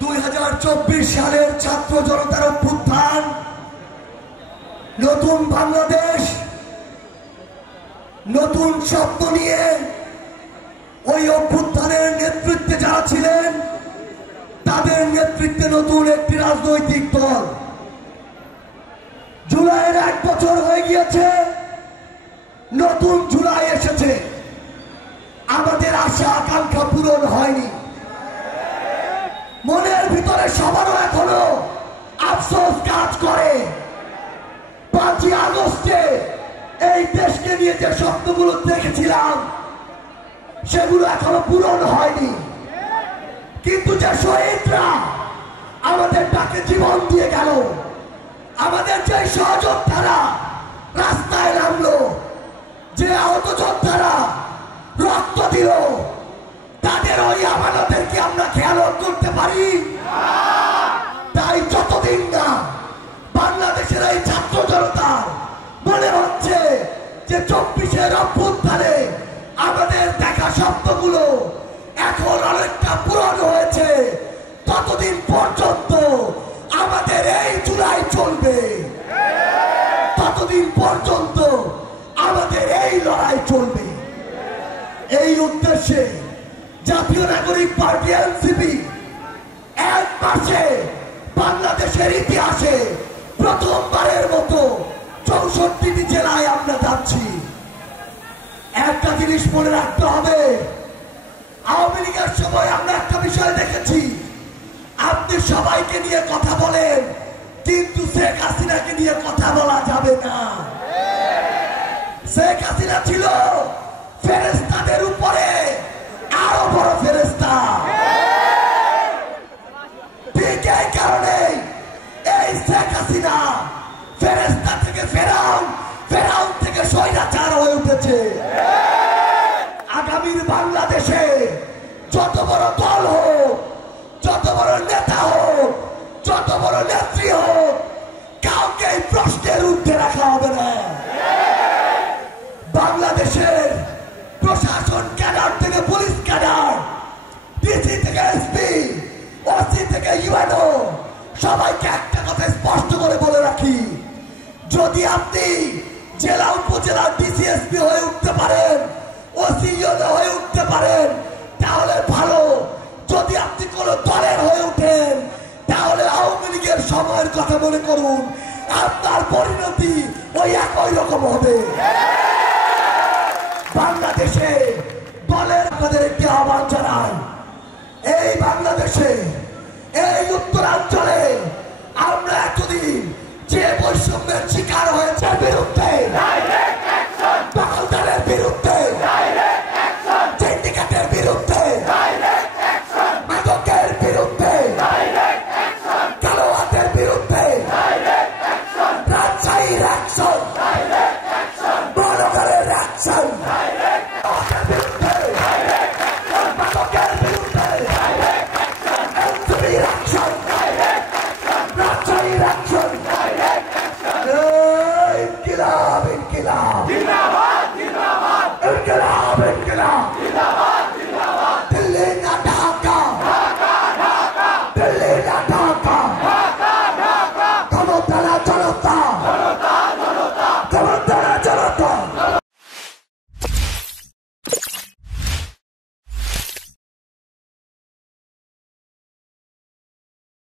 2024 সালের ছাত্র জনতার অভ্যুত্থান, নতুন বাংলাদেশ, নতুন স্বপ্ন নিয়ে ওই অভ্যুত্থানের নেতৃত্বে যারা ছিলেন তাদের নেতৃত্বে নতুন একটি রাজনৈতিক দল। জুলাইয়ের 1 বছর হয়ে গিয়েছে, নতুন জুলাই এসেছে, আমাদের আশা আকাঙ্ক্ষা পূরণ হয়নি। মনের ভিতরে সবারও এখনো আফসোস কাজ করে। 5ই আগস্টে এই দেশকে নিয়ে যে স্বপ্নগুলো দেখেছিলাম সেগুলো এখনো পূরণ হয়নি, কিন্তু যে শহীদরা আমাদের ডাকে জীবন দিয়ে গেল, আমাদের যে সহযোদ্ধারা রাস্তায় নামলো, যে আহত যোদ্ধারা রক্ত দিল, তাদের ওই আমানতের কি আমরা খেয়ালত করতে পারি? তাই যতদিন না বাংলাদেশের এই ছাত্র জনতার মনে হচ্ছে যে 24-এর অভ্যুত্থানে আমাদের দেখা স্বপ্নগুলো এখন অনেকটা পূরণ হয়েছে, ততদিন পর্যন্ত আমাদের এই জুলাই চলবে, ততদিন পর্যন্ত আমাদের এই লড়াই চলবে। এই উদ্দেশ্যে জাতীয় নাগরিক পার্টি এনসিপি 1 মাসে বাংলাদেশের ইতিহাসে প্রথমবারের মতো 64টি জেলায় আমরা যাচ্ছি। একটা জিনিস মনে রাখতে হবে, আওয়ামী লীগের সময় আমরা একটা বিষয় দেখেছি, আপনি সবাইকে নিয়ে কথা বলেন কিন্তু শেখ হাসিনাকে নিয়ে কথা বলা যাবে না। শেখ হাসিনা ছিল ফেরেশতাদের উপরে আরো বড় ফেরেশতা। ঠিক এই কারণে এই শেখ হাসিনা ফেরেশতা থেকে ফেরাউন, ফেরাউন থেকে স্বৈরাচার হয়ে উঠেছে। আগামীর বাংলাদেশে যত বড় দল হোক, যত বড় নেতা হোক, যত বড় নেত্রী হোক, কাউকে এই প্রশ্নের ঊর্ধ্বে রাখা হবে না। বাংলাদেশের প্রশাসন ক্যাডার থেকে পুলিশ ক্যাডার, ডিসি থেকে এসপি, ওসি থেকে ইউএনও, সবাইকে একটা কথা স্পষ্ট করে বলে রাখি, যদি আপনি জেলা উপজেলা ডিসি এসপি হয়ে উঠতে পারেন, ওসি ইউএনও হয়ে উঠতে পারেন তাহলে ভালো। যদি আপনি কোন দলের হয়ে উঠেন তাহলে আওয়ামী লীগের সময়ের কথা মনে করুন, আপনার পরিণতি ওই একই রকম হবে। বাংলাদেশে দলের আপনাদের একটি আহ্বান জানাই, এই বাংলাদেশে এই উত্তরাঞ্চল